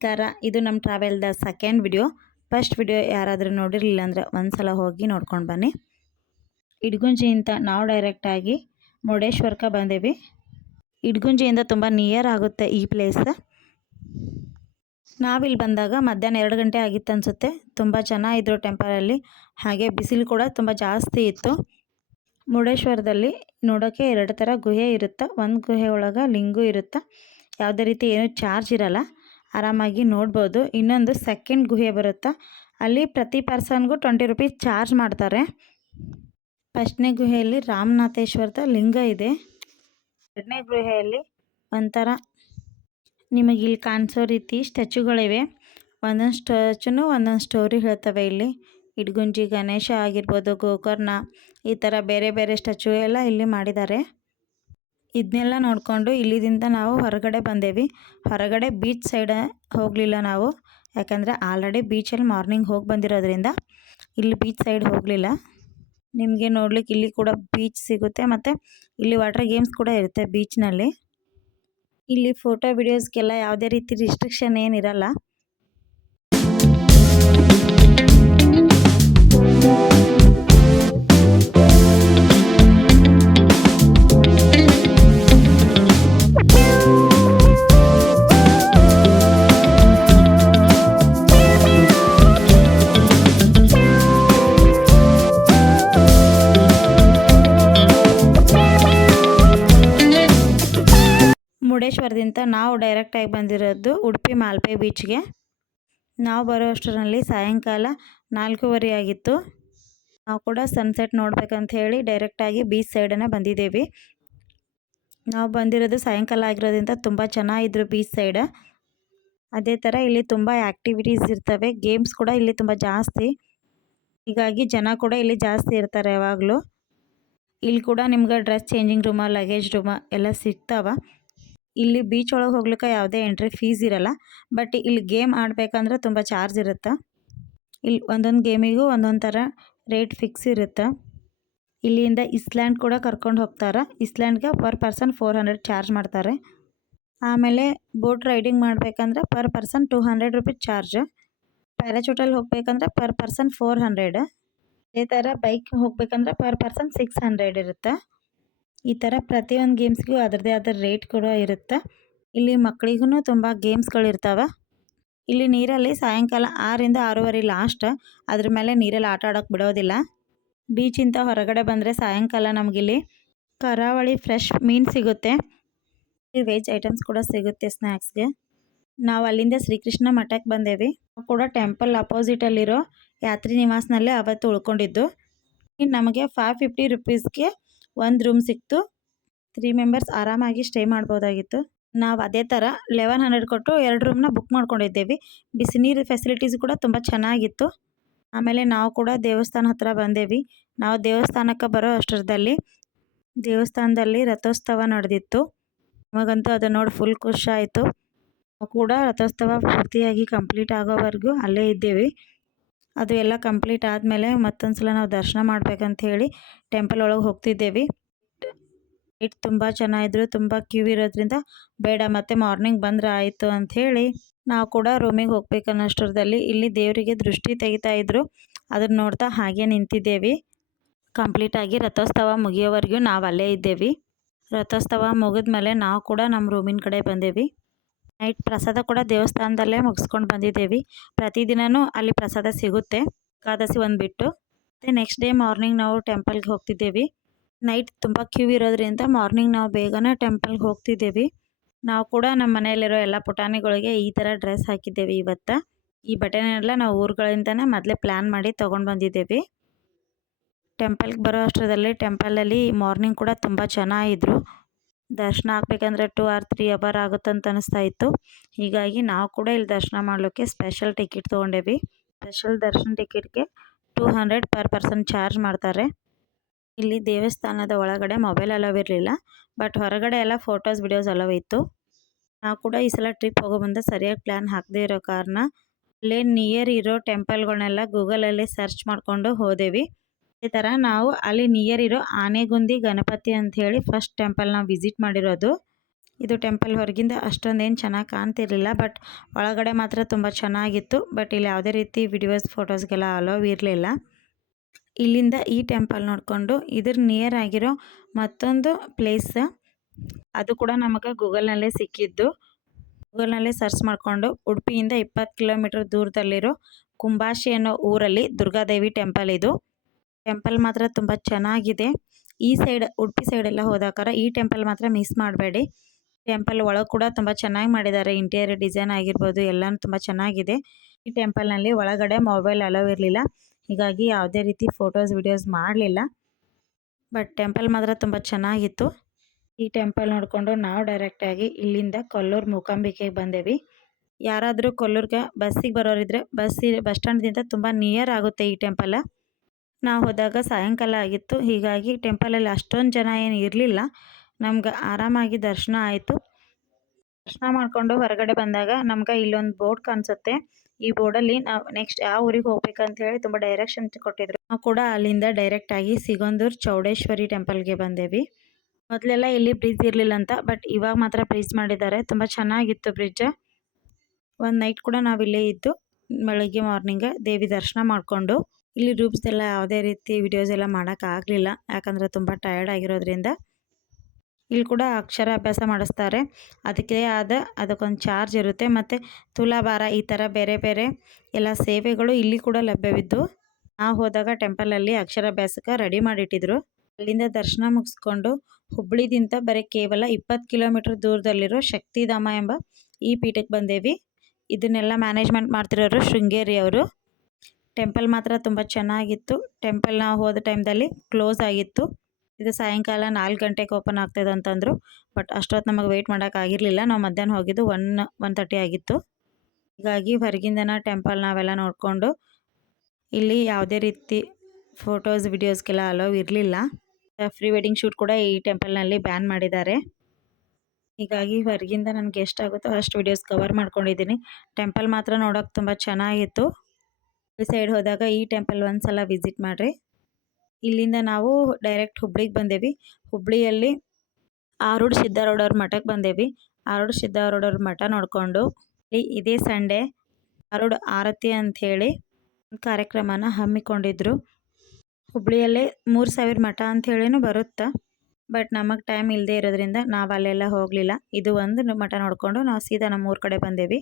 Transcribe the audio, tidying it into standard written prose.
ನಮಸ್ಕಾರ. ಇದು ನಮ್ಮ ಟ್ರಾವೆಲ್ದ ಸೆಕೆಂಡ್ ವಿಡಿಯೋ. ಫಸ್ಟ್ ವಿಡಿಯೋ ಯಾರಾದರೂ ನೋಡಿರಲಿಲ್ಲ ಅಂದರೆ ಒಂದ್ಸಲ ಹೋಗಿ ನೋಡ್ಕೊಂಡು ಬನ್ನಿ. ಇಡಗುಂಜಿಯಿಂದ ನಾವು ಡೈರೆಕ್ಟಾಗಿ ಮುರುಡೇಶ್ವರಕ್ಕೆ ಬಂದೇವಿ. ಇಡಗುಂಜಿಯಿಂದ ತುಂಬ ನಿಯರ್ ಆಗುತ್ತೆ ಈ ಪ್ಲೇಸ್. ನಾವಿಲ್ಲಿ ಬಂದಾಗ ಮಧ್ಯಾಹ್ನ 2 ಗಂಟೆ ಆಗಿತ್ತು ಅನಿಸುತ್ತೆ. ತುಂಬ ಜನ ಇದ್ದರು ಟೆಂಪಲಲ್ಲಿ, ಹಾಗೆ ಬಿಸಿಲು ಕೂಡ ತುಂಬ ಜಾಸ್ತಿ ಇತ್ತು. ಮುರುಡೇಶ್ವರದಲ್ಲಿ ನೋಡೋಕ್ಕೆ 2 ಥರ ಗುಹೆ ಇರುತ್ತೆ. ಒಂದು ಗುಹೆ ಒಳಗೆ ಲಿಂಗು ಇರುತ್ತೆ, ಯಾವುದೇ ರೀತಿ ಏನೂ ಚಾರ್ಜ್ ಇರಲ್ಲ, ಆರಾಮಾಗಿ ನೋಡ್ಬೋದು. ಇನ್ನೊಂದು ಸೆಕೆಂಡ್ ಗುಹೆ ಬರುತ್ತೆ, ಅಲ್ಲಿ ಪ್ರತಿ ಪರ್ಸನ್ಗೂ 20 ರೂಪೀಸ್ ಚಾರ್ಜ್ ಮಾಡ್ತಾರೆ. ಫಸ್ಟ್ನೇ ಗುಹೆಯಲ್ಲಿ ರಾಮನಾಥೇಶ್ವರದ ಲಿಂಗ ಇದೆ. ಎರಡನೇ ಗುಹೆಯಲ್ಲಿ ಒಂಥರ ನಿಮಗೆ ಇಲ್ಲಿ ಕಾಣಿಸೋ ರೀತಿ ಸ್ಟ್ಯಾಚ್ಯುಗಳಿವೆ. ಒಂದೊಂದು ಸ್ಟ್ಯಾಚ್ಯುನೂ ಒಂದೊಂದು ಸ್ಟೋರಿ ಹೇಳ್ತವೆ. ಇಲ್ಲಿ ಇಡಗುಂಜಿ ಗಣೇಶ ಆಗಿರ್ಬೋದು, ಗೋಕರ್ಣ, ಈ ಥರ ಬೇರೆ ಬೇರೆ ಸ್ಟ್ಯಾಚ್ಯು ಎಲ್ಲ ಇಲ್ಲಿ ಮಾಡಿದ್ದಾರೆ. ಇದನ್ನೆಲ್ಲ ನೋಡಿಕೊಂಡು ಇಲ್ಲಿದಿಂದ ನಾವು ಹೊರಗಡೆ ಬಂದೇವಿ. ಹೊರಗಡೆ ಬೀಚ್ ಸೈಡ್ ಹೋಗಲಿಲ್ಲ ನಾವು, ಯಾಕಂದರೆ ಆಲ್ರೆಡಿ ಬೀಚಲ್ಲಿ ಮಾರ್ನಿಂಗ್ ಹೋಗಿ ಬಂದಿರೋದ್ರಿಂದ ಇಲ್ಲಿ ಬೀಚ್ ಸೈಡ್ ಹೋಗಲಿಲ್ಲ. ನಿಮಗೆ ನೋಡ್ಲಿಕ್ಕೆ ಇಲ್ಲಿ ಕೂಡ ಬೀಚ್ ಸಿಗುತ್ತೆ, ಮತ್ತು ಇಲ್ಲಿ ವಾಟರ್ ಗೇಮ್ಸ್ ಕೂಡ ಇರುತ್ತೆ ಬೀಚ್ನಲ್ಲಿ. ಇಲ್ಲಿ ಫೋಟೋ ವಿಡಿಯೋಸ್ಗೆಲ್ಲ ಯಾವುದೇ ರೀತಿ ರಿಸ್ಟ್ರಿಕ್ಷನ್ ಏನಿರಲ್ಲ. ಮುರುಡೇಶ್ವರದಿಂದ ನಾವು ಡೈರೆಕ್ಟಾಗಿ ಬಂದಿರೋದು ಉಡುಪಿ ಮಾಲ್ಪೆ ಬೀಚ್ಗೆ. ನಾವು ಬರೋ ಅಷ್ಟರಲ್ಲಿ ಸಾಯಂಕಾಲ 4:15 ಆಗಿತ್ತು. ನಾವು ಕೂಡ ಸನ್ಸೆಟ್ ನೋಡ್ಬೇಕಂತ ಹೇಳಿ ಡೈರೆಕ್ಟಾಗಿ ಬೀಚ್ ಸೈಡನ್ನು ಬಂದಿದ್ದೇವೆ. ನಾವು ಬಂದಿರೋದು ಸಾಯಂಕಾಲ ಆಗಿರೋದ್ರಿಂದ ತುಂಬ ಚೆನ್ನಾಗಿದ್ರು ಬೀಚ್ ಸೈಡ್. ಅದೇ ಥರ ಇಲ್ಲಿ ತುಂಬ ಆ್ಯಕ್ಟಿವಿಟೀಸ್ ಇರ್ತವೆ, ಗೇಮ್ಸ್ ಕೂಡ ಇಲ್ಲಿ ತುಂಬ ಜಾಸ್ತಿ, ಹೀಗಾಗಿ ಜನ ಕೂಡ ಇಲ್ಲಿ ಜಾಸ್ತಿ ಇರ್ತಾರೆ ಯಾವಾಗಲೂ. ಇಲ್ಲಿ ಕೂಡ ನಿಮ್ಗೆ ಡ್ರೆಸ್ ಚೇಂಜಿಂಗ್ ರೂಮ, ಲಗೇಜ್ ರೂಮ ಎಲ್ಲ ಸಿಗ್ತಾವ. ಇಲ್ಲಿ ಬೀಚ್ ಒಳಗೆ ಹೋಗ್ಲಿಕ್ಕೆ ಯಾವುದೇ ಎಂಟ್ರಿ ಫೀಸ್ ಇರಲ್ಲ, ಬಟ್ ಇಲ್ಲಿ ಗೇಮ್ ಆಡಬೇಕಂದ್ರೆ ತುಂಬ ಚಾರ್ಜ್ ಇರುತ್ತೆ. ಇಲ್ಲಿ ಒಂದೊಂದು ಗೇಮಿಗೂ ಒಂದೊಂದು ಥರ ರೇಟ್ ಫಿಕ್ಸ್ ಇರುತ್ತೆ. ಇಲ್ಲಿಂದ ಇಸ್ಲ್ಯಾಂಡ್ ಕೂಡ ಕರ್ಕೊಂಡು ಹೋಗ್ತಾರೆ. ಇಸ್ಲ್ಯಾಂಡ್ಗೆ ಪರ್ ಪರ್ಸನ್ 400 ಚಾರ್ಜ್ ಮಾಡ್ತಾರೆ. ಆಮೇಲೆ ಬೋಟ್ ರೈಡಿಂಗ್ ಮಾಡಬೇಕಂದ್ರೆ ಪರ್ ಪರ್ಸನ್ 200 ರೂಪೀಸ್ ಚಾರ್ಜ್. ಪ್ಯಾರಾಚೂಟಲ್ಲಿ ಹೋಗ್ಬೇಕಂದ್ರೆ ಪರ್ ಪರ್ಸನ್ 400. ಅದೇ ಥರ ಬೈಕ್ ಹೋಗ್ಬೇಕಂದ್ರೆ ಪರ್ ಪರ್ಸನ್ 600 ಇರುತ್ತೆ. ಈ ಥರ ಪ್ರತಿಯೊಂದು ಗೇಮ್ಸ್ಗೂ ಅದರದ್ದೇ ಆದ ರೇಟ್ ಕೂಡ ಇರುತ್ತೆ. ಇಲ್ಲಿ ಮಕ್ಕಳಿಗೂ ತುಂಬ ಗೇಮ್ಸ್ಗಳಿರ್ತಾವೆ. ಇಲ್ಲಿ ನೀರಲ್ಲಿ ಸಾಯಂಕಾಲ 6ರಿಂದ 6:30 ಲಾಸ್ಟ್, ಅದ್ರ ಮೇಲೆ ನೀರಲ್ಲಿ ಆಟ ಆಡೋಕ್ಕೆ ಬಿಡೋದಿಲ್ಲ. ಬೀಚಿಂದ ಹೊರಗಡೆ ಬಂದರೆ ಸಾಯಂಕಾಲ ನಮಗಿಲ್ಲಿ ಕರಾವಳಿ ಫ್ರೆಶ್ ಮೀನು ಸಿಗುತ್ತೆ, ವೆಜ್ ಐಟಮ್ಸ್ ಕೂಡ ಸಿಗುತ್ತೆ ಸ್ನ್ಯಾಕ್ಸ್ಗೆ. ನಾವು ಅಲ್ಲಿಂದ ಶ್ರೀಕೃಷ್ಣ ಮಠಕ್ಕೆ ಬಂದೇವಿ. ಕೂಡ ಟೆಂಪಲ್ ಅಪೋಸಿಟಲ್ಲಿರೋ ಯಾತ್ರಿ ನಿವಾಸನಲ್ಲೇ ಅವತ್ತು ಉಳ್ಕೊಂಡಿದ್ದು. ನಮಗೆ 550 ರೂಪೀಸ್ಗೆ ಒಂದು ರೂಮ್ ಸಿಕ್ತು. 3 ಮೆಂಬರ್ಸ್ ಆರಾಮಾಗಿ ಸ್ಟೇ ಮಾಡ್ಬೋದಾಗಿತ್ತು. ನಾವು ಅದೇ ಥರ 1100 ಕೊಟ್ಟು 2 ರೂಮ್ನ ಬುಕ್ ಮಾಡ್ಕೊಂಡಿದ್ದೇವೆ. ಬಿಸಿ ನೀರು ಫೆಸಿಲಿಟೀಸ್ ಕೂಡ ತುಂಬ ಚೆನ್ನಾಗಿತ್ತು. ಆಮೇಲೆ ನಾವು ಕೂಡ ದೇವಸ್ಥಾನ ಹತ್ರ ಬಂದೇವಿ. ನಾವು ದೇವಸ್ಥಾನಕ್ಕೆ ಬರೋ ಅಷ್ಟರದಲ್ಲಿ ದೇವಸ್ಥಾನದಲ್ಲಿ ರಥೋತ್ಸವ ನಡೆದಿತ್ತು. ನಮಗಂತೂ ಅದು ನೋಡಿ ಫುಲ್ ಖುಷಿ ಆಯಿತು. ನಾವು ಕೂಡ ರಥೋತ್ಸವ ಪೂರ್ತಿಯಾಗಿ ಕಂಪ್ಲೀಟ್ ಆಗೋವರೆಗೂ ಅಲ್ಲೇ ಇದ್ದೇವೆ. ಅದು ಎಲ್ಲ ಕಂಪ್ಲೀಟ್ ಆದಮೇಲೆ ಮತ್ತೊಂದು ಸಲ ನಾವು ದರ್ಶನ ಮಾಡ್ಬೇಕಂತ ಹೇಳಿ ಟೆಂಪಲ್ ಒಳಗೆ ಹೋಗ್ತಿದ್ದೇವೆ. ಲೈಟ್ ತುಂಬ ಚೆನ್ನಾಗಿದ್ರು, ತುಂಬ ಕ್ಯೂ ಇರೋದ್ರಿಂದ ಬೇಡ ಮತ್ತೆ ಮಾರ್ನಿಂಗ್ ಬಂದರೆ ಆಯಿತು ಅಂಥೇಳಿ ನಾವು ಕೂಡ ರೂಮಿಗೆ ಹೋಗ್ಬೇಕನ್ನೋಷ್ಟರದಲ್ಲಿ ಇಲ್ಲಿ ದೇವರಿಗೆ ದೃಷ್ಟಿ ತೆಗಿತಾ ಇದ್ರು, ಅದನ್ನು ನೋಡ್ತಾ ಹಾಗೆ ನಿಂತಿದ್ದೇವೆ. ಕಂಪ್ಲೀಟಾಗಿ ರಥೋತ್ಸವ ಮುಗಿಯೋವರೆಗೂ ನಾವು ಅಲ್ಲೇ ಇದ್ದೇವೆ. ರಥೋತ್ಸವ ಮುಗಿದ್ಮೇಲೆ ನಾವು ಕೂಡ ನಮ್ಮ ರೂಮಿನ ಕಡೆ ಬಂದೇವಿ. ನೈಟ್ ಪ್ರಸಾದ ಕೂಡ ದೇವಸ್ಥಾನದಲ್ಲೇ ಮುಗಿಸ್ಕೊಂಡು ಬಂದಿದ್ದೇವೆ. ಪ್ರತಿದಿನವೂ ಅಲ್ಲಿ ಪ್ರಸಾದ ಸಿಗುತ್ತೆ, ಏಕಾದಶಿ ಒಂದು ಬಿಟ್ಟು. ಮತ್ತು ನೆಕ್ಸ್ಟ್ ಡೇ ಮಾರ್ನಿಂಗ್ ನಾವು ಟೆಂಪಲ್ಗೆ ಹೋಗ್ತಿದ್ದೇವೆ. ನೈಟ್ ತುಂಬ ಕ್ಯೂ ಇರೋದ್ರಿಂದ ಮಾರ್ನಿಂಗ್ ನಾವು ಬೇಗನೆ ಟೆಂಪಲ್ಗೆ ಹೋಗ್ತಿದ್ದೇವೆ. ನಾವು ಕೂಡ ನಮ್ಮ ಮನೆಯಲ್ಲಿರೋ ಎಲ್ಲ ಪುಟಾಣಿಗಳಿಗೆ ಈ ಥರ ಡ್ರೆಸ್ ಹಾಕಿದ್ದೇವೆ ಇವತ್ತು. ಈ ಬಟ್ಟೆನೆಲ್ಲ ನಾವು ಊರುಗಳಿಂದನೇ ಮೊದಲೇ ಪ್ಲ್ಯಾನ್ ಮಾಡಿ ತೊಗೊಂಡು ಬಂದಿದ್ದೇವೆ. ಟೆಂಪಲ್ಗೆ ಬರೋ ಅಷ್ಟರದಲ್ಲಿ ಟೆಂಪಲಲ್ಲಿ ಮಾರ್ನಿಂಗ್ ಕೂಡ ತುಂಬ ಚೆನ್ನಾಗಿದ್ರು. ದರ್ಶನ ಆಗಬೇಕಂದ್ರೆ 2 or 3 ಅವರ್ ಆಗುತ್ತಂತ ಅನಿಸ್ತಾ ಇತ್ತು. ಹೀಗಾಗಿ ನಾವು ಕೂಡ ಇಲ್ಲಿ ದರ್ಶನ ಮಾಡಲಿಕ್ಕೆ ಸ್ಪೆಷಲ್ ಟಿಕೆಟ್ ತೊಗೊಂಡೇವಿ. ಸ್ಪೆಷಲ್ ದರ್ಶನ ಟಿಕೆಟ್ಗೆ 200 ಪರ್ ಪರ್ಸನ್ ಚಾರ್ಜ್ ಮಾಡ್ತಾರೆ. ಇಲ್ಲಿ ದೇವಸ್ಥಾನದ ಒಳಗಡೆ ಮೊಬೈಲ್ ಅಲೌ ಇರಲಿಲ್ಲ, ಬಟ್ ಹೊರಗಡೆ ಎಲ್ಲ ಫೋಟೋಸ್ ವಿಡಿಯೋಸ್ ಅಲೌ ಇತ್ತು. ನಾವು ಕೂಡ ಈ ಸಲ ಟ್ರಿಪ್ ಹೋಗೋ ಮುಂದೆ ಸರಿಯಾಗಿ ಪ್ಲ್ಯಾನ್ ಹಾಕದೇ ಇರೋ ಕಾರಣ ಅಲ್ಲೇ ನಿಯರ್ ಇರೋ ಟೆಂಪಲ್ಗಳನ್ನೆಲ್ಲ ಗೂಗಲಲ್ಲಿ ಸರ್ಚ್ ಮಾಡಿಕೊಂಡು ಹೋದೇವಿ. ಈ ಥರ ನಾವು ಅಲ್ಲಿ ನಿಯರ್ ಇರೋ ಆನೆಗುಂದಿ ಗಣಪತಿ ಅಂಥೇಳಿ ಫಸ್ಟ್ ಟೆಂಪಲ್ ನಾವು ವಿಸಿಟ್ ಮಾಡಿರೋದು. ಇದು ಟೆಂಪಲ್ ಹೊರಗಿಂದ ಅಷ್ಟೊಂದೇನು ಚೆನ್ನಾಗಿ ಕಾಣ್ತಿರ್ಲಿಲ್ಲ, ಬಟ್ ಒಳಗಡೆ ಮಾತ್ರ ತುಂಬ ಚೆನ್ನಾಗಿತ್ತು. ಬಟ್ ಇಲ್ಲಿ ಯಾವುದೇ ರೀತಿ ವಿಡಿಯೋಸ್ ಫೋಟೋಸ್ಗೆಲ್ಲ ಅಲೋವ್ ಇರಲಿಲ್ಲ. ಇಲ್ಲಿಂದ ಈ ಟೆಂಪಲ್ ನೋಡಿಕೊಂಡು ಇದ್ರ ನಿಯರ್ ಆಗಿರೋ ಮತ್ತೊಂದು ಪ್ಲೇಸ್, ಅದು ಕೂಡ ನಮಗೆ ಗೂಗಲ್ನಲ್ಲೇ ಸಿಕ್ಕಿದ್ದು. ಗೂಗಲ್ನಲ್ಲೇ ಸರ್ಚ್ ಮಾಡಿಕೊಂಡು ಉಡುಪಿಯಿಂದ 20 ಕಿಲೋಮೀಟರ್ ದೂರದಲ್ಲಿರೋ ಕುಂಬಾಶಿ ಅನ್ನೋ ಊರಲ್ಲಿ ದುರ್ಗಾದೇವಿ ಟೆಂಪಲ್ ಇದು. ಟೆಂಪಲ್ ಮಾತ್ರ ತುಂಬ ಚೆನ್ನಾಗಿದೆ. ಈ ಸೈಡ್ ಉಡುಪಿ ಸೈಡೆಲ್ಲ ಹೋದಾಕಾರ ಈ ಟೆಂಪಲ್ ಮಾತ್ರ ಮಿಸ್ ಮಾಡಬೇಡಿ. ಟೆಂಪಲ್ ಒಳಗೆ ಕೂಡ ತುಂಬ ಚೆನ್ನಾಗಿ ಮಾಡಿದ್ದಾರೆ. ಇಂಟೀರಿಯರ್ ಡಿಸೈನ್ ಆಗಿರ್ಬೋದು ಎಲ್ಲನೂ ತುಂಬ ಚೆನ್ನಾಗಿದೆ. ಈ ಟೆಂಪಲ್ನಲ್ಲಿ ಒಳಗಡೆ ಮೊಬೈಲ್ ಅಲೋವ್ ಇರಲಿಲ್ಲ, ಹೀಗಾಗಿ ಯಾವುದೇ ರೀತಿ ಫೋಟೋಸ್ ವಿಡಿಯೋಸ್ ಮಾಡಲಿಲ್ಲ. ಬಟ್ ಟೆಂಪಲ್ ಮಾತ್ರ ತುಂಬ ಚೆನ್ನಾಗಿತ್ತು. ಈ ಟೆಂಪಲ್ ನೋಡಿಕೊಂಡು ನಾವು ಡೈರೆಕ್ಟಾಗಿ ಇಲ್ಲಿಂದ ಕೊಲ್ಲೂರು ಮೂಕಾಂಬಿಕೆಗೆ ಬಂದೇವಿ. ಯಾರಾದರೂ ಕೊಲ್ಲೂರಿಗೆ ಬಸ್ಸಿಗೆ ಬರೋರಿದ್ರೆ ಬಸ್ ಸ್ಟ್ಯಾಂಡ್ದಿಂದ ತುಂಬ ನಿಯರ್ ಆಗುತ್ತೆ ಈ ಟೆಂಪಲ್. ನಾವು ಹೋದಾಗ ಸಾಯಂಕಾಲ ಆಗಿತ್ತು, ಹೀಗಾಗಿ ಟೆಂಪಲಲ್ಲಿ ಅಷ್ಟೊಂದು ಜನ ಏನು ಇರಲಿಲ್ಲ. ನಮ್ಗೆ ಆರಾಮಾಗಿ ದರ್ಶನ ಆಯಿತು. ದರ್ಶನ ಮಾಡಿಕೊಂಡು ಹೊರಗಡೆ ಬಂದಾಗ ನಮ್ಗೆ ಇಲ್ಲೊಂದು ಬೋರ್ಡ್ ಕಾಣಿಸುತ್ತೆ. ಈ ಬೋರ್ಡಲ್ಲಿ ನಾವು ನೆಕ್ಸ್ಟ್ ಯಾವ ಊರಿಗೆ ಹೋಗ್ಬೇಕಂತ ಹೇಳಿ ತುಂಬ ಡೈರೆಕ್ಷನ್ ಕೊಟ್ಟಿದ್ರು. ನಾವು ಕೂಡ ಅಲ್ಲಿಂದ ಡೈರೆಕ್ಟಾಗಿ ಸಿಗಂದೂರು ಚೌಡೇಶ್ವರಿ ಟೆಂಪಲ್ಗೆ ಬಂದೇವಿ. ಮೊದಲೆಲ್ಲ ಇಲ್ಲಿ ಬ್ರಿಡ್ಜ್ ಇರಲಿಲ್ಲ ಅಂತ, ಬಟ್ ಇವಾಗ ಮಾತ್ರ ಬ್ರಿಡ್ಜ್ ಮಾಡಿದ್ದಾರೆ. ತುಂಬ ಚೆನ್ನಾಗಿತ್ತು ಬ್ರಿಡ್ಜ್. ಒಂದು ನೈಟ್ ಕೂಡ ನಾವು ಇಲ್ಲೇ ಇದ್ದು ಬೆಳಗ್ಗೆ ಮಾರ್ನಿಂಗ್ ದೇವಿ ದರ್ಶನ ಮಾಡಿಕೊಂಡು, ಇಲ್ಲಿ ರೂಮ್ಸ್ದೆಲ್ಲ ಯಾವುದೇ ರೀತಿ ವಿಡಿಯೋಸ್ ಎಲ್ಲ ಮಾಡೋಕ್ಕಾಗಲಿಲ್ಲ, ಯಾಕಂದರೆ ತುಂಬ ಟಯರ್ಡ್ ಆಗಿರೋದ್ರಿಂದ. ಇಲ್ಲಿ ಕೂಡ ಅಕ್ಷರಾಭ್ಯಾಸ ಮಾಡಿಸ್ತಾರೆ. ಅದಕ್ಕೊಂದು ಚಾರ್ಜ್ ಇರುತ್ತೆ. ಮತ್ತು ತುಲಾಭಾರ ಈ ಥರ ಬೇರೆ ಬೇರೆ ಎಲ್ಲ ಸೇವೆಗಳು ಇಲ್ಲಿ ಕೂಡ ಲಭ್ಯವಿದ್ದು, ನಾವು ಹೋದಾಗ ಟೆಂಪಲಲ್ಲಿ ಅಕ್ಷರಾಭ್ಯಾಸಕ್ಕೆ ರೆಡಿ ಮಾಡಿಟ್ಟಿದ್ರು. ಅಲ್ಲಿಂದ ದರ್ಶನ ಮುಗಿಸ್ಕೊಂಡು ಹುಬ್ಳಿದಿಂದ ಕೇವಲ 20 ಕಿಲೋಮೀಟರ್ ದೂರದಲ್ಲಿರೋ ಶಕ್ತಿಧಾಮ ಎಂಬ ಈ ಪೀಠಕ್ಕೆ ಬಂದೇವಿ. ಇದನ್ನೆಲ್ಲ ಮ್ಯಾನೇಜ್ಮೆಂಟ್ ಮಾಡ್ತಿರೋರು ಶೃಂಗೇರಿ ಅವರು. ಟೆಂಪಲ್ ಮಾತ್ರ ತುಂಬ ಚೆನ್ನಾಗಿತ್ತು. ಟೆಂಪಲ್ ನಾವು ಹೋದ ಟೈಮ್ದಲ್ಲಿ ಕ್ಲೋಸ್ ಆಗಿತ್ತು. ಇದು ಸಾಯಂಕಾಲ 4 ಗಂಟೆಗೆ ಓಪನ್ ಆಗ್ತದೆ ಅಂತಂದರು. ಬಟ್ ಅಷ್ಟೊತ್ತು ನಮಗೆ ವೆಯ್ಟ್ ಮಾಡೋಕ್ಕಾಗಿರಲಿಲ್ಲ. ನಾವು ಮಧ್ಯಾಹ್ನ ಹೋಗಿದ್ದು 1:30 ಆಗಿತ್ತು. ಹೀಗಾಗಿ ಹೊರಗಿಂದನ ಟೆಂಪಲ್ ನಾವೆಲ್ಲ ನೋಡಿಕೊಂಡು, ಇಲ್ಲಿ ಯಾವುದೇ ರೀತಿ ಫೋಟೋಸ್ ವಿಡಿಯೋಸ್ಗೆಲ್ಲ ಅಲೋವ್ ಇರಲಿಲ್ಲ. ಪ್ರೀ ವೆಡ್ಡಿಂಗ್ ಶೂಟ್ ಕೂಡ ಈ ಟೆಂಪಲ್ನಲ್ಲಿ ಬ್ಯಾನ್ ಮಾಡಿದ್ದಾರೆ. ಹೀಗಾಗಿ ಹೊರಗಿಂದ ನನಗೆ ಎಷ್ಟಾಗುತ್ತೋ ಅಷ್ಟು ವಿಡಿಯೋಸ್ ಕವರ್ ಮಾಡ್ಕೊಂಡಿದ್ದೀನಿ. ಟೆಂಪಲ್ ಮಾತ್ರ ನೋಡೋಕೆ ತುಂಬ ಚೆನ್ನಾಗಿತ್ತು. ಈ ಸೈಡ್ ಹೋದಾಗ ಈ ಟೆಂಪಲ್ ಒಂದು ಸಲ ವಿಸಿಟ್ ಮಾಡಿರಿ. ಇಲ್ಲಿಂದ ನಾವು ಡೈರೆಕ್ಟ್ ಹುಬ್ಳಿಗೆ ಬಂದೇವಿ. ಹುಬ್ಳಿಯಲ್ಲಿ ಆರೂಢ ಸಿದ್ಧಾರೂಢವ್ರ ಮಠಕ್ಕೆ ಬಂದೇವಿ. ಆರೂಢ ಸಿದ್ಧಾರೂಢವ್ರ ಮಠ ನೋಡಿಕೊಂಡು ಇದೇ ಸಂಡೇ ಆರೂಢ ಆರತಿ ಅಂಥೇಳಿ ಒಂದು ಕಾರ್ಯಕ್ರಮನ ಹಮ್ಮಿಕೊಂಡಿದ್ರು. ಹುಬ್ಳಿಯಲ್ಲೇ 3000 ಮಠ ಅಂಥೇಳಿನೂ ಬರುತ್ತೆ. ಬಟ್ ನಮಗೆ ಟೈಮ್ ಇಲ್ಲದೆ ಇರೋದ್ರಿಂದ ನಾವು ಅಲ್ಲೆಲ್ಲ ಹೋಗಲಿಲ್ಲ. ಇದು ಒಂದು ಮಠ ನೋಡಿಕೊಂಡು ನಾವು ಸೀದಾ ನಮ್ಮ ಊರ ಕಡೆ ಬಂದೇವಿ.